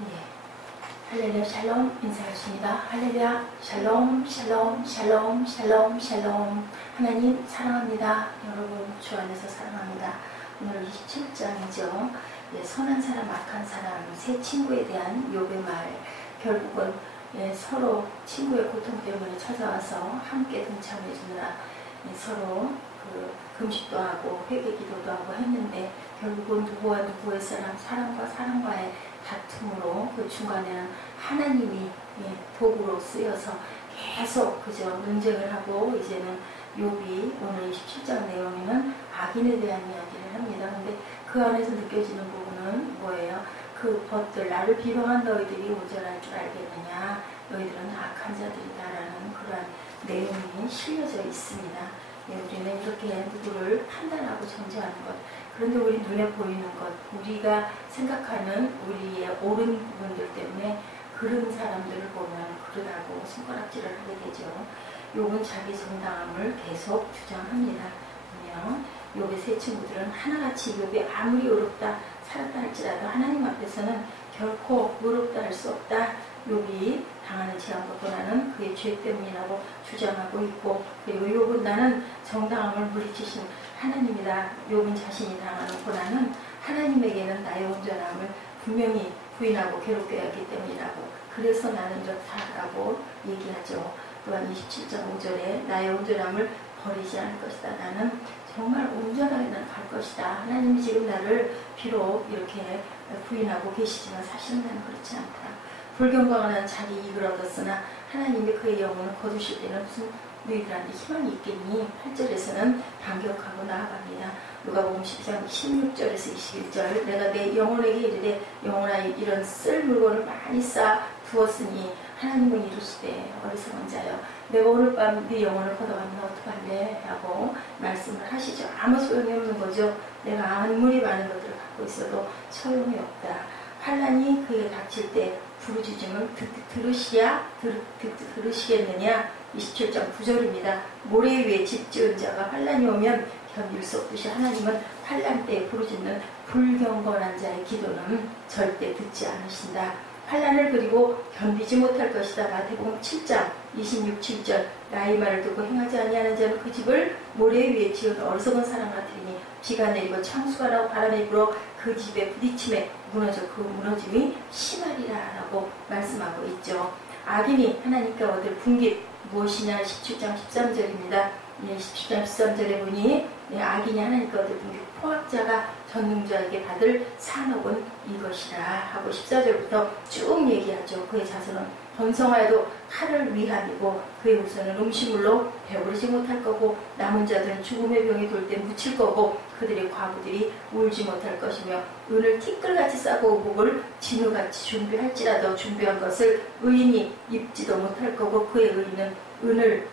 예. 할렐루야 샬롬 인사하십니다. 할렐루야 샬롬 샬롬 샬롬 샬롬 샬롬. 하나님 사랑합니다. 여러분 주 안에서 사랑합니다. 오늘 27장이죠. 예, 선한 사람 악한 사람 세 친구에 대한 욥의 말. 결국은 예, 서로 친구의 고통 때문에 찾아와서 함께 동참해 주느라 예, 서로 금식도 하고 회개 기도도 하고 했는데 결국은 누구와 누구의 사람과 사람과의 다툼으로 그 중간에는 하나님이 예, 도구로 쓰여서 계속 그저 논쟁을 하고 이제는 욥이 오늘 27장 내용에는 악인에 대한 이야기를 합니다. 근데 그 안에서 느껴지는 부분은 뭐예요? 그 벗들 나를 비방한 너희들이 온전할 줄 알겠느냐? 너희들은 악한 자들이다라는 그러한 내용이 실려져 있습니다. 예, 우리는 이렇게 누구를 판단하고 정죄하는 것, 그런데 우리 눈에 보이는 것, 우리가 생각하는 우리의 옳은 부분들 때문에 그런 사람들을 보면 그러다고 손가락질을 하게 되죠. 욥은 자기 정당함을 계속 주장합니다. 보면 욥의 세 친구들은 하나같이 욥이 아무리 의롭다 살았다 할지라도 하나님 앞에서는 결코 의롭다 할 수 없다. 욥이 당하는 재앙과 고난은 그의 죄 때문이라고 주장하고 있고, 그리고 욥은 나는 정당함을 물리치신 하나님이다. 욥은 자신이 당하는 고난은 하나님에게는 나의 온전함을 분명히 부인하고 괴롭게 하기 때문이라고, 그래서 나는 이렇다라고 얘기하죠. 또한 27장 5절에 나의 온전함을 버리지 않을 것이다. 나는 정말 온전하게 난 갈 것이다. 하나님이 지금 나를 비록 이렇게 부인하고 계시지만 사실은 나는 그렇지 않다. 불경건한 자기 이익을 얻었으나 하나님이 그의 영혼을 거두실 때는 무슨 너희들한테 희망이 있겠니? 8절에서는 반격하고 나아갑니다. 누가복음 10장 16절에서 21절 내가 내 영혼에게 이르되 영혼아 이런 쓸 물건을 많이 쌓아 두었으니 하나님은 이르시되 어리석은 자여 내가 오늘 밤 네 영혼을 걷어가면 어떡할래? 라고 말씀을 하시죠. 아무 소용이 없는 거죠. 내가 아무리 많은 것들을 갖고 있어도 소용이 없다. 환난이 그에게 닥칠 때 부르짖음을 들으시겠느냐? 27장 9절입니다. 모래 위에 집 지은 자가 환난이 오면 견딜 수 없듯이 하나님은 환난 때에 부르짖는 불경건한 자의 기도는 절대 듣지 않으신다. 환난을 그리고 견디지 못할 것이다. 마태복음 7장 26, 7절 나의 말을 듣고 행하지 아니하는 자는 그 집을 모래 위에 지은 어리석은 사람 같으니 비가 내리고 창수가 나고 바람이 불어 그 집에 부딪힘에 무너져 그 무너짐이 심하리라 라고 말씀하고 있죠. 악인이 하나님께 얻을 분깃 무엇이냐? 17장 13절입니다. 17장 13절에 보니 악인이 하나님께 얻을 분깃 포악자가 전능자에게 받을 산업은 이것이라 하고 14절부터 쭉 얘기하죠. 그의 자손은 번성하여도 칼을 위함이고 그의 후손은 음식물로 배부르지 못할 거고 남은 자들은 죽음의 병이 돌 때 묻힐 거고 그들의 과부들이 울지 못할 것이며 은을 티끌같이 싸고 복을 진우같이 준비할지라도 준비한 것을 의인이 입지도 못할 거고 그의 의인은 은을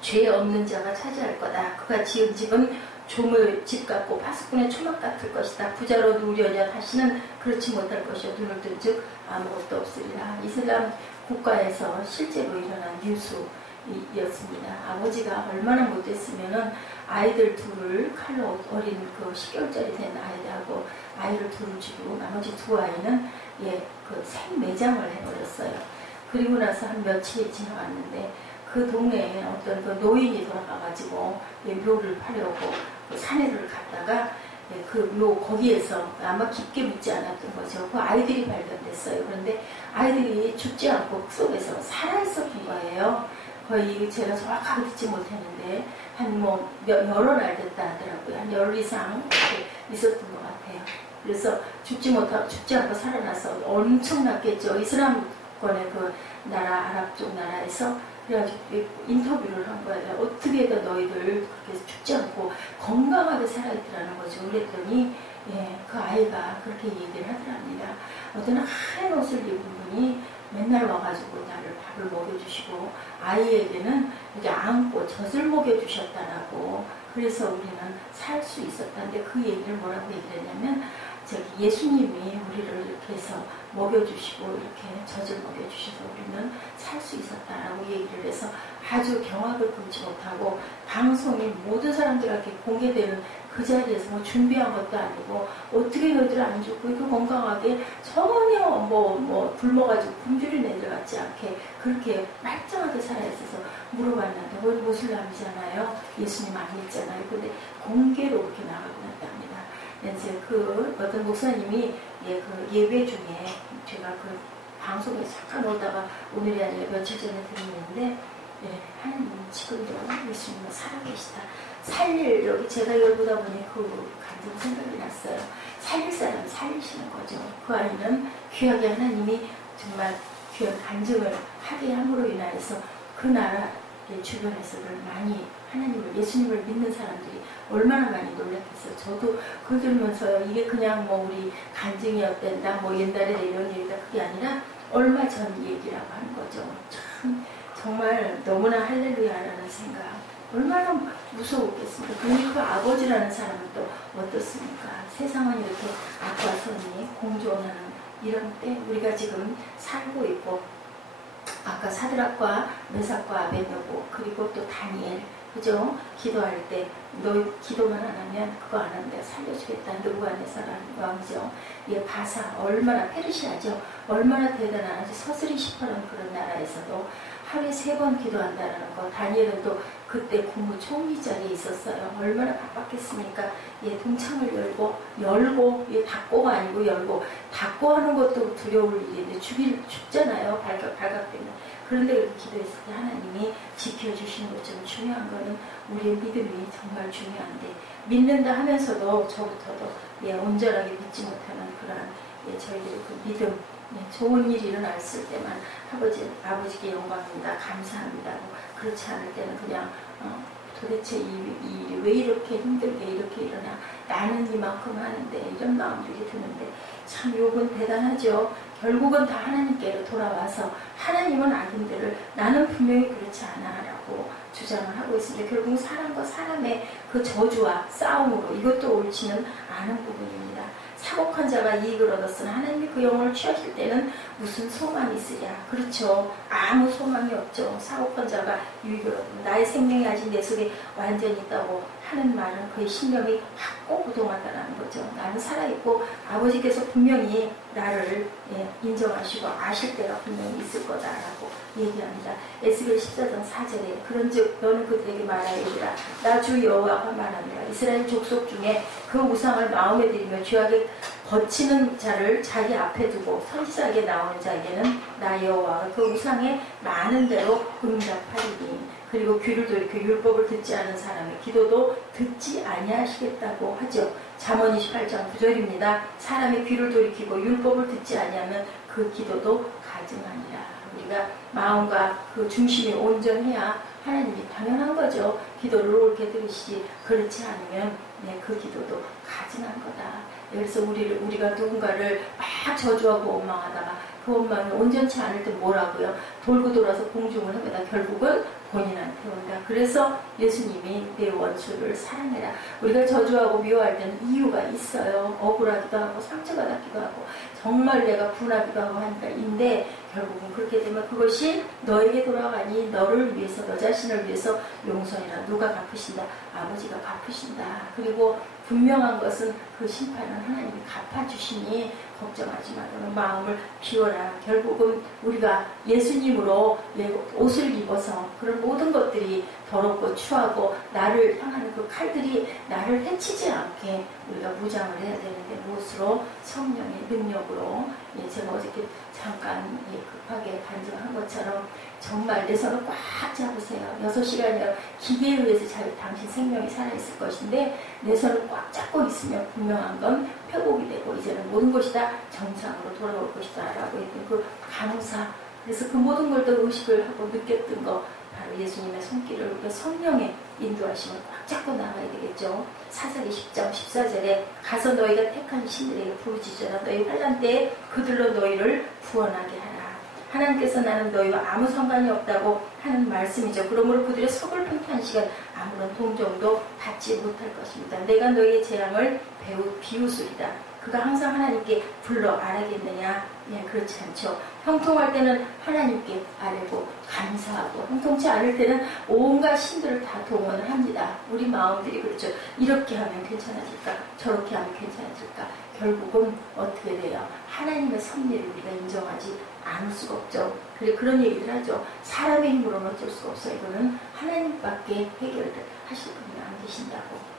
죄 없는 자가 차지할 거다. 그가 지은 집은 조물 집 같고 파수꾼의 초막 같을 것이다. 부자로 누려냐 다시는 그렇지 못할 것이요 눈을 뜬 즉 아무것도 없으리라. 이슬람 국가에서 실제로 일어난 뉴스였습니다. 아버지가 얼마나 못했으면은 아이들 둘을 칼로 어린 그 10개월짜리 된 아이들하고 아이를 둘을 주고 나머지 두 아이는 그 생매장을 해버렸어요. 그리고 나서 한 며칠이 지나갔는데 그 동네에 어떤 그 노인이 돌아가가지고 묘를 파려고 그 산에를 갔다가 그 묘 거기에서 아마 깊게 묻지 않았던 거죠. 그 아이들이 발견됐어요. 그런데 아이들이 죽지 않고 그 속에서 살아있었던 거예요. 거의 제가 정확하게 듣지 못했는데 한 여러 날 됐다 하더라고요. 한 열흘 이상 있었던 것 같아요. 그래서 죽지 않고 살아나서 엄청났겠죠. 이슬람권의 그 나라 아랍 쪽 나라에서 그래가지고 인터뷰를 한 거예요. 어떻게 해서 너희들 그렇게 죽지 않고 건강하게 살아있더라는 거죠. 그랬더니 그 아이가 그렇게 얘기를 하더랍니다. 어떤 하얀 옷을 입은 분이 맨날 와가지고 나를 밥을 먹여주시고 아이에게는 이렇게 안고 젖을 먹여주셨다라고. 그래서 우리는 살 수 있었다는데 그 얘기를 뭐라고 얘기를 했냐면 예수님이 우리를 이렇게 해서 먹여주시고 이렇게 젖을 먹여주셔서 우리는 살 수 있었다라고 얘기를 해서 아주 경악을 금치 못하고 방송이 모든 사람들에게 공개되는 그 자리에서 뭐 준비한 것도 아니고 어떻게 너희들 안 죽고 이렇게 건강하게 전혀 굶어가지고 굶주린 애들 같지 않게 그렇게 말짱하게 살아있어서 물어봤는데, 뭐 모슬람이잖아요. 예수님 안 믿잖아요. 근데 공개로 그렇게 나가고 났답니다. 이제 그 어떤 목사님이 그 예배 중에 제가 그 방송에 잠깐 오다가 오늘이 아니라 며칠 전에 들었는데, 하나님 지금도 예수님은 살아계시다. 살릴, 여기 제가 이걸 보다 보니 그 간증 생각이 났어요. 살릴 사람 살리시는 거죠. 그 아이는 귀하게 하나님이 정말 귀한 간증을 하게 함으로 인하여서 그 나라의 주변에서를 많이 하나님을, 예수님을 믿는 사람들이 얼마나 많이 놀랐겠어요. 저도 그걸 들으면서요, 이게 그냥 우리 간증이었댄다, 옛날에 이런 얘기다, 그게 아니라 얼마 전 얘기라고 하는 거죠. 참 정말 너무나 할렐루야라는 생각, 얼마나 무서웠겠습니까? 그러니 그 아버지라는 사람은 또 어떻습니까? 세상은 이렇게 악과 선이 공존하는 이런 때 우리가 지금 살고 있고, 아까 사드락과 메삭과 아벳느고 그리고 또 다니엘, 그죠? 기도할 때 너 기도만 안 하면 그거 안 하면 내가 살려주겠다. 느부갓네살라는 왕이죠. 바사, 얼마나 페르시아죠. 얼마나 대단한 서슬이 시퍼런 그런 나라에서도 하루에 3번 기도한다는 거. 다니엘은 또 그때 국무총리 자리에 있었어요. 얼마나 바빴겠습니까? 동창을 열고 닫고가 아니고 열고, 닫고 하는 것도 두려울 일인데 죽잖아요. 발각되면. 그런데 그렇게 기도했을 때 하나님이 지켜주시는 것처럼 중요한 거는 우리의 믿음이 정말 중요한데, 믿는다 하면서도 저부터도 온전하게 믿지 못하는 그러한 저희들의 그 믿음, 좋은 일이 일어났을 때만 아버지께 영광입니다, 감사합니다. 그렇지 않을 때는 그냥 도대체 이 일이 왜 이렇게 힘들게 이렇게 일어나, 나는 이만큼 하는데, 이런 마음들이 드는데, 참 욥은 대단하죠. 결국은 다 하나님께로 돌아와서 하나님은 악인들을 나는 분명히 그렇지 않아 라고 주장을 하고 있습니다. 결국 사람과 사람의 그 저주와 싸움으로 이것도 옳지는 않은 부분입니다. 사곡한 자가 이익을 얻었으나 하나님이 그 영혼을 취하실 때는 무슨 소망이 있으랴. 그렇죠. 아무 소망이 없죠. 사곡한 자가 유익을 얻으면 나의 생명이 아직 내 속에 완전히 있다고 하는 말은 그의 신명이 확고부동하다는 거죠. 나는 살아있고 아버지께서 분명히 나를 인정하시고 아실 때가 분명히 있을 거다라고 얘기합니다. 에스겔 14장 4절에 그런즉 너는 그들에게 말하여라. 나 주 여호와가 말하노라. 이스라엘 족속 중에 그 우상을 마음에 들이며 죄악에 거치는 자를 자기 앞에 두고 선지자에게 나오는 자에게는 나 여호와가 그 우상에 많은 대로 응답하리니, 그리고 귀를 돌이켜 율법을 듣지 않은 사람의 기도도 듣지 아니하시겠다고 하죠. 잠언 28장 9절입니다. 사람의 귀를 돌이키고 율법을 듣지 아니하면 그 기도도 가증하니라. 우리가 마음과 그 중심이 온전해야 하나님이 당연한 거죠. 기도를 옳게 들으시지, 그렇지 않으면 그 기도도 가증한 거다. 그래서 우리가 누군가를 막 저주하고 원망하다가 그 원망이 온전치 않을 때 뭐라고요? 돌고 돌아서 공중을 헤매다 결국은 본인한테 온다. 그래서 예수님이 내 원수를 사랑해라. 우리가 저주하고 미워할 때는 이유가 있어요. 억울하기도 하고 상처가 닿기도 하고 정말 내가 분하기도 하고 하니까인데, 결국은 그렇게 되면 그것이 너에게 돌아가니 너를 위해서, 너 자신을 위해서 용서해라. 누가 갚으신다? 아버지가 갚으신다. 그리고 분명한 것은 그 심판은 하나님이 갚아주시니 걱정하지 말고 마음을 비워라. 결국은 우리가 예수님으로 옷을 입어서 그런 모든 것들이 더럽고 추하고 나를 향하는 그 칼들이 나를 해치지 않게 우리가 무장을 해야 되는데, 무엇으로? 성령의 능력으로. 제가 어저께 잠깐 급하게 간증한 것처럼 정말 내 손을 꽉 잡으세요. 6시간이요. 기계에 의해서 당신 생명이 살아있을 것인데 내 손을 꽉 잡고 있으면 분명한 건 회복이 되고 이제는 모든 것이 다 정상으로 돌아올 것이다 라고 했던 그 감사. 그래서 그 모든 걸 더 의식을 하고 느꼈던 거, 바로 예수님의 손길을 우리가 성령의 인도하심을 꽉 잡고 나가야 되겠죠. 사사기 10장 14절에 가서 너희가 택한 신들에게 부르짖어라. 너희 환난 때에 그들로 너희를 구원하게 하라. 하나님께서 나는 너희와 아무 상관이 없다고 하는 말씀이죠. 그러므로 그들의 서글픈 탄식은 아무런 동정도 받지 못할 것입니다. 내가 너희의 재앙을 비웃으리다. 그가 항상 하나님께 불러 아뢰겠느냐? 예, 그렇지 않죠. 형통할 때는 하나님께 아뢰고 감사하고, 형통치 않을 때는 온갖 신들을 다 동원을 합니다. 우리 마음들이 그렇죠. 이렇게 하면 괜찮아질까? 저렇게 하면 괜찮아질까? 결국은 어떻게 돼요? 하나님의 섭리를 우리가 인정하지 않을 수가 없죠. 그래, 그런 얘기를 하죠. 사람의 힘으로는 어쩔 수가 없어요. 이거는 하나님밖에 해결을 하실 분이 안 계신다고.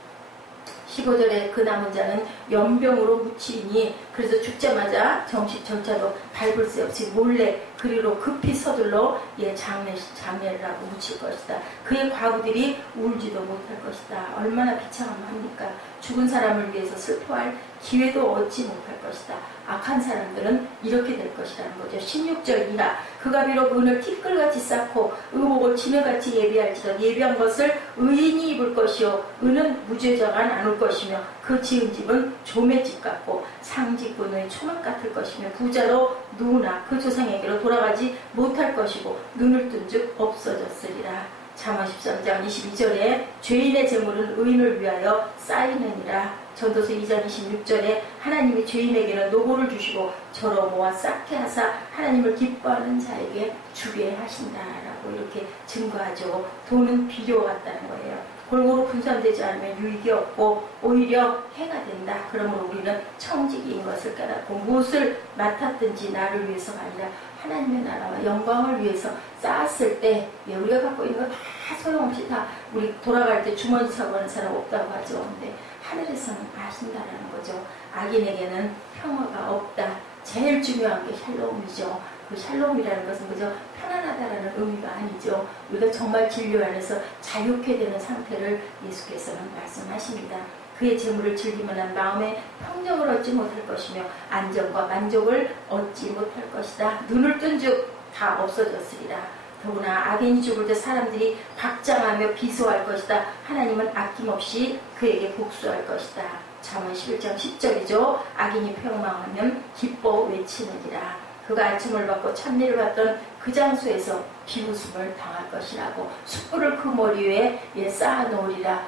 15절에 그 남은 자는 연병으로 묻히니, 그래서 죽자마자 정식 절차도 밟을 새 없이 몰래 그리로 급히 서둘러 장례를 하고 묻힐 것이다. 그의 과부들이 울지도 못할 것이다. 얼마나 비참합니까? 죽은 사람을 위해서 슬퍼할 기회도 얻지 못할 것이다. 악한 사람들은 이렇게 될 것이라는 거죠. 16절이라 그가 비록 은을 티끌같이 쌓고 의복을 진흙같이 예비할지라도 예비한 것을 의인이 입을 것이요 은은 무죄자가 나눌 것이며 그 지은 집은 조매집 같고 상직분의 초막 같을 것이며 부자로 누구나 그 조상에게로 돌아가지 못할 것이고 눈을 뜬 즉 없어졌으리라. 잠언 13장 22절에 죄인의 재물은 의인을 위하여 쌓이느니라. 전도서 2장 26절에 하나님이 죄인에게는 노고를 주시고 저로 모아 쌓게 하사 하나님을 기뻐하는 자에게 주게 하신다라고 이렇게 증거하죠. 돈은 비료 같다는 거예요. 골고루 분산되지 않으면 유익이 없고 오히려 해가 된다. 그러므로 우리는 청지기인 것을 깨닫고 무엇을 맡았든지 나를 위해서가 아니라 하나님의 나라와 영광을 위해서 쌓았을 때 우리가 갖고 있는 거 다 소용없이 다 우리 돌아갈 때 주머니 차고 하는 사람 없다고 하죠. 근데 하늘에서는 아신다라는 거죠. 악인에게는 평화가 없다. 제일 중요한 게 샬롬이죠. 그 샬롬이라는 것은 그저 편안하다라는 의미가 아니죠. 우리가 정말 진료 안에서 자유케 되는 상태를 예수께서는 말씀하십니다. 그의 재물을 즐기면 한 마음에 평정을 얻지 못할 것이며 안정과 만족을 얻지 못할 것이다. 눈을 뜬 즉 다 없어졌으리라. 더구나 악인이 죽을 때 사람들이 박장하며 비소할 것이다. 하나님은 아낌없이 그에게 복수할 것이다. 잠언 11장 10절이죠. 악인이 폐망하면 기뻐 외치느니라. 그가 아침을 받고 찬미를 받던 그 장소에서 비웃음을 당할 것이라고. 숯불을 그 머리 위에 쌓아놓으리라.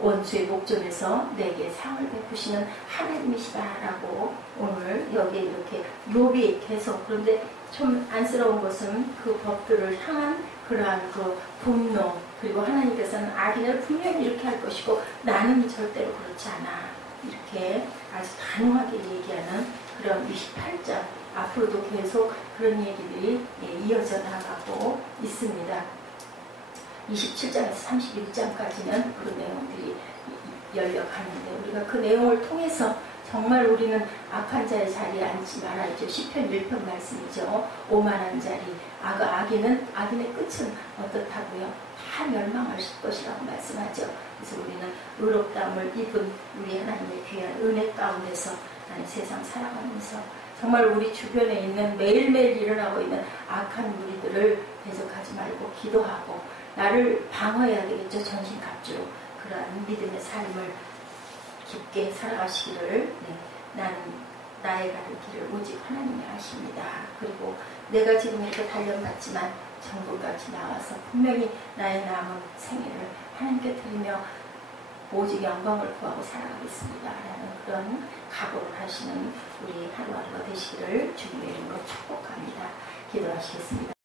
원수의 목전에서 내게 상을 베푸시는 하나님이시다라고 오늘 여기에 이렇게 욥이 계속. 그런데 좀 안쓰러운 것은 그 법들을 향한 그러한 그 분노, 그리고 하나님께서는 악인을 분명히 이렇게 할 것이고 나는 절대로 그렇지 않아, 이렇게 아주 단호하게 얘기하는 그런 28장, 앞으로도 계속 그런 얘기들이 이어져 나가고 있습니다. 27장에서 31장까지는 그 내용들이 열려가는데 우리가 그 내용을 통해서 정말 우리는 악한 자의 자리에 앉지 말아야죠. 시편 1편 말씀이죠. 오만한 자리, 악인의 끝은 어떻다고요? 다 멸망하실 것이라고 말씀하죠. 그래서 우리는 의롭다함을 입은 우리 하나님의 귀한 은혜 가운데서 세상 살아가면서 정말 우리 주변에 있는 매일매일 일어나고 있는 악한 무리들을 대적하지 말고 기도하고 나를 방어해야 되겠죠. 전신갑주로 그러한 믿음의 삶을 깊게 살아가시기를 나는 나의 가는 길을 오직 하나님이 하십니다. 그리고 내가 지금 이렇게 단련받지만 정금같이 나와서 분명히 나의 남은 생애를 하나님께 드리며 오직 영광을 구하고 살아가겠습니다 라는 그런 각오를 하시는 우리 하루하루가 되시기를 주님의 이름으로 축복합니다. 기도하시겠습니다.